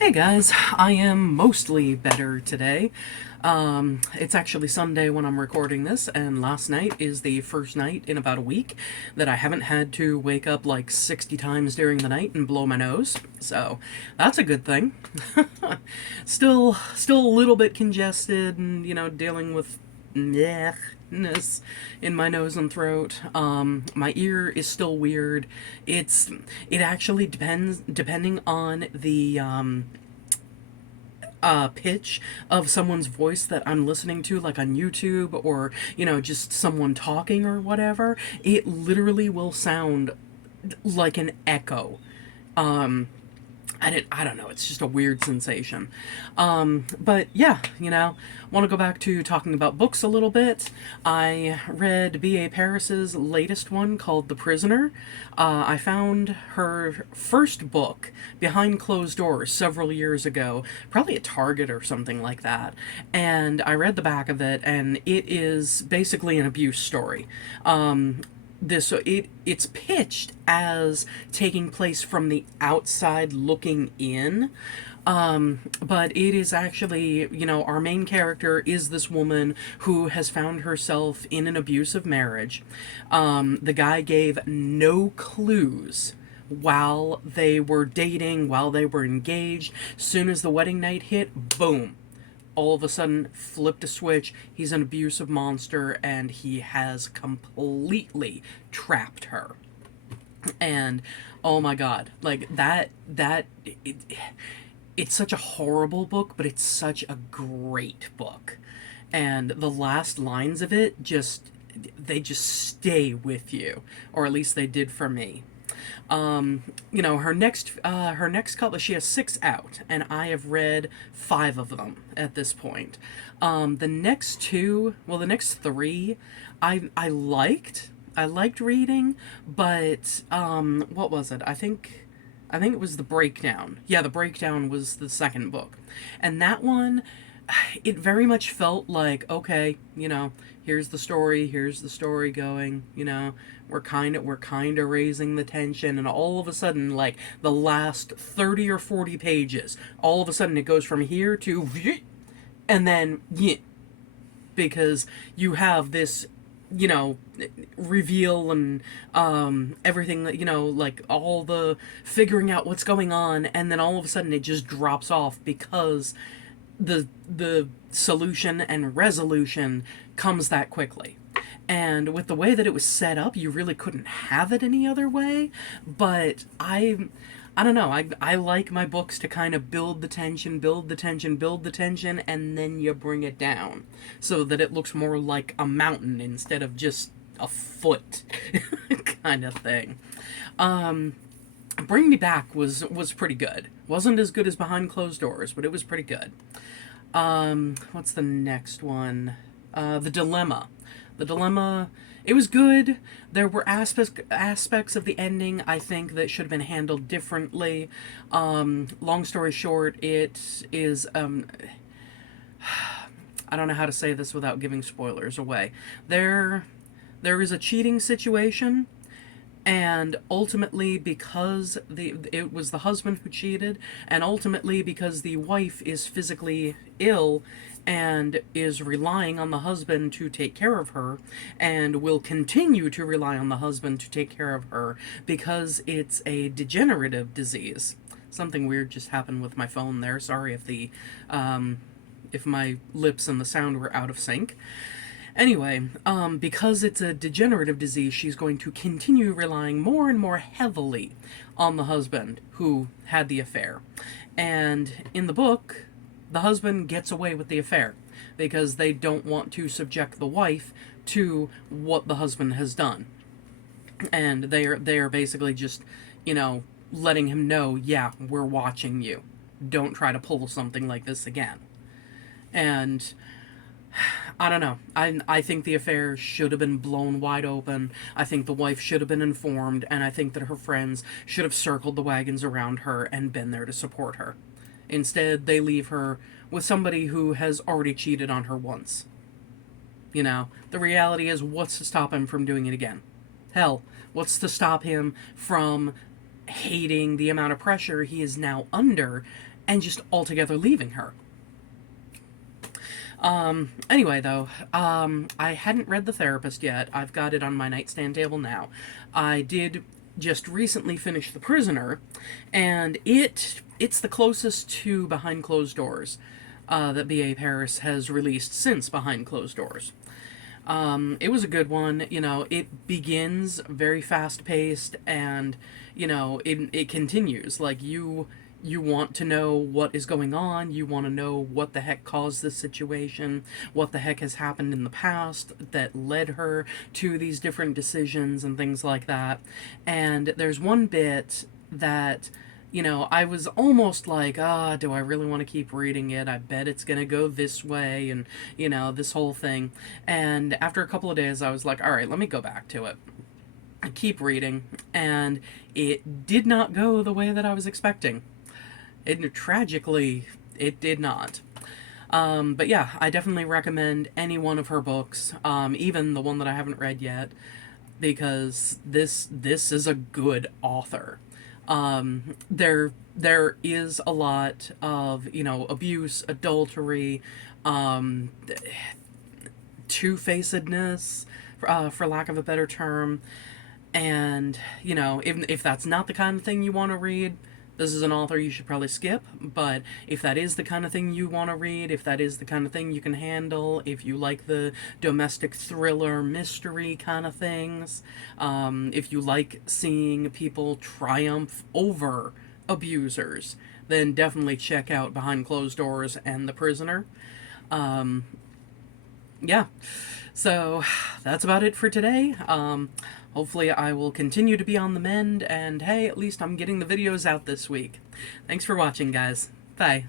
Hey guys, I am mostly better today. It's actually Sunday when I'm recording this, and last night is the first night in about a week that I haven't had to wake up like 60 times during the night and blow my nose. So that's a good thing. Still a little bit congested and, dealing with ness in my nose and throat. My ear is still weird. It actually depends depending on the pitch of someone's voice that I'm listening to, like on YouTube or, just someone talking or whatever. It literally will sound like an echo. I don't know. It's just a weird sensation. But yeah, want to go back to talking about books a little bit. I read B.A. Paris's latest one called The Prisoner. I found her first book behind closed doors several years ago, probably at Target or something like that. And I read the back of it, and it is basically an abuse story. It's pitched as taking place from the outside looking in, but it is actually, our main character is this woman who has found herself in an abusive marriage. The guy gave no clues while they were dating, while they were engaged. Soon as the wedding night hit, boom, all of a sudden flipped a switch. He's an abusive monster and he has completely trapped her. And oh my god, like it's such a horrible book, but it's such a great book. And the last lines of it just stay with you, or at least they did for me. Her next couple, she has six out, and I have read five of them at this point. The next three, I liked reading, but what was it? I think it was The Breakdown. Yeah, The Breakdown was the second book, and that one, it very much felt like, okay, here's the story going, we're kind of raising the tension, and all of a sudden, like the last 30 or 40 pages, all of a sudden it goes from here to and then because you have this, you know reveal and everything that, like all the figuring out what's going on, and then all of a sudden it just drops off because the solution and resolution comes that quickly. And with the way that it was set up, you really couldn't have it any other way. But I don't know. I like my books to kind of build the tension, build the tension, build the tension, and then you bring it down so that it looks more like a mountain instead of just a foot kind of thing. Bring Me Back was pretty good. Wasn't as good as Behind Closed Doors, but it was pretty good. What's the next one? The Dilemma. The Dilemma. It was good. There were aspects of the ending I think that should have been handled differently. Long story short, it is. I don't know how to say this without giving spoilers away. There is a cheating situation, and ultimately because it was the husband who cheated, and ultimately because the wife is physically ill and is relying on the husband to take care of her, and will continue to rely on the husband to take care of her because it's a degenerative disease. Something weird just happened with my phone there. Sorry if my lips and the sound were out of sync. Anyway, because it's a degenerative disease, she's going to continue relying more and more heavily on the husband who had the affair. And in the book, the husband gets away with the affair because they don't want to subject the wife to what the husband has done. And they are basically just, letting him know, yeah, we're watching you. Don't try to pull something like this again. And I don't know. I think the affair should have been blown wide open. I think the wife should have been informed, and I think that her friends should have circled the wagons around her and been there to support her. Instead, they leave her with somebody who has already cheated on her once. The reality is, what's to stop him from doing it again? Hell, what's to stop him from hating the amount of pressure he is now under and just altogether leaving her. Anyway, though, I hadn't read The Therapist yet. I've got it on my nightstand table now. I did just recently finish The Prisoner, and it's the closest to Behind Closed Doors that B.A. Paris has released since Behind Closed Doors. It was a good one. You know, it begins very fast paced, and you know, it continues. Like you want to know what is going on. You want to know what the heck caused this situation, what the heck has happened in the past that led her to these different decisions and things like that. And there's one bit that, you know, I was almost like, do I really want to keep reading it? I bet it's going to go this way, and, you know, this whole thing. And after a couple of days, I was like, all right, let me go back to it. I keep reading, and it did not go the way that I was expecting. Tragically, it did not. But yeah, I definitely recommend any one of her books, even the one that I haven't read yet, because this is a good author. There is a lot of, you know, abuse, adultery, two-facedness, for lack of a better term, and you know, if that's not the kind of thing you want to read, this is an author you should probably skip. But if that is the kind of thing you want to read, if that is the kind of thing you can handle, if you like the domestic thriller mystery kind of things, if you like seeing people triumph over abusers, then definitely check out Behind Closed Doors and The Prisoner. Yeah, so that's about it for today. Hopefully I will continue to be on the mend, and hey, at least I'm getting the videos out this week. Thanks for watching, guys. Bye.